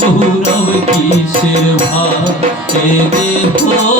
গৌরব কিসের ভাব এ দেহ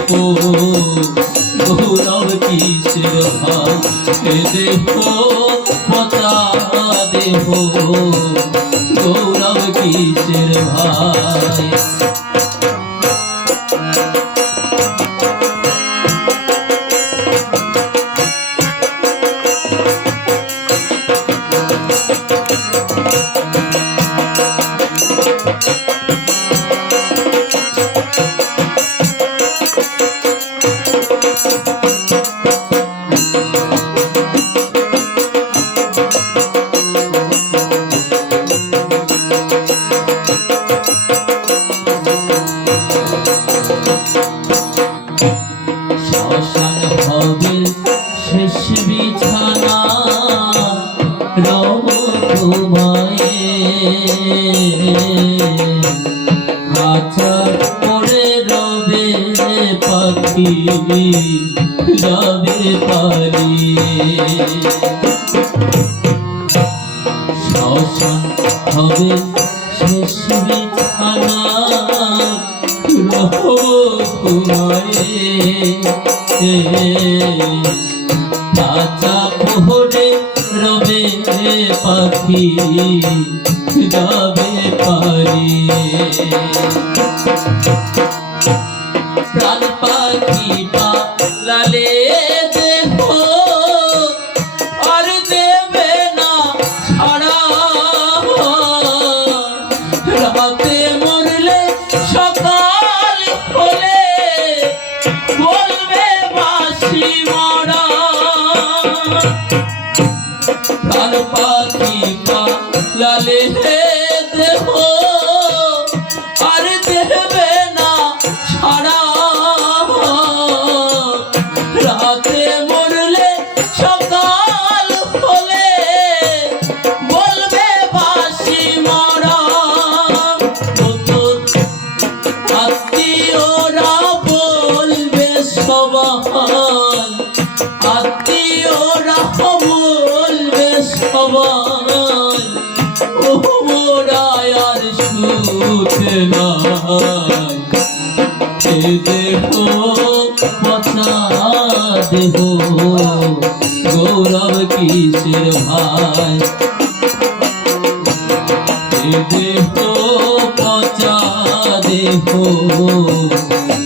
দেহ গৌরব কিসের এ দেহ পচা দেহ গৌরব কিসের ভাই হবে শেষ বিছানা। রব তোমায় খাঁচা পড়ে রবে পাখি, যাবে পালিয়ে শ্মশান হবে শেষ বিছানা। রহব তোমায় কাঁচা পোহরে রবে পাখি। যাবে পারি প্রাণ পাখি পালালে দেখো বলবে ও মোরায় সুখে নাই। দেহ পচা দেহ গৌরব কিসের ভাই? দেহ পচা দেহ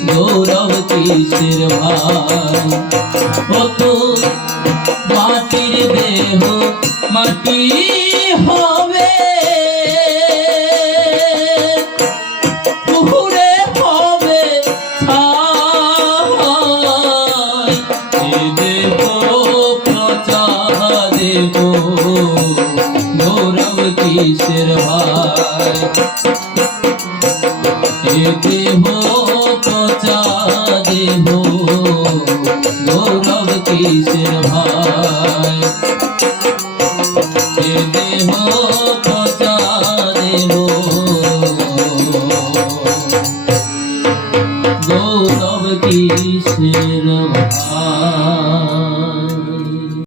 গৌরব কিসের ভাই। অত মাটির দেহ মাটি হবে। পুকুরে হবে দেব প্রচা দেব গৌরব কিসের ভাই। দেব গৌরব কিসের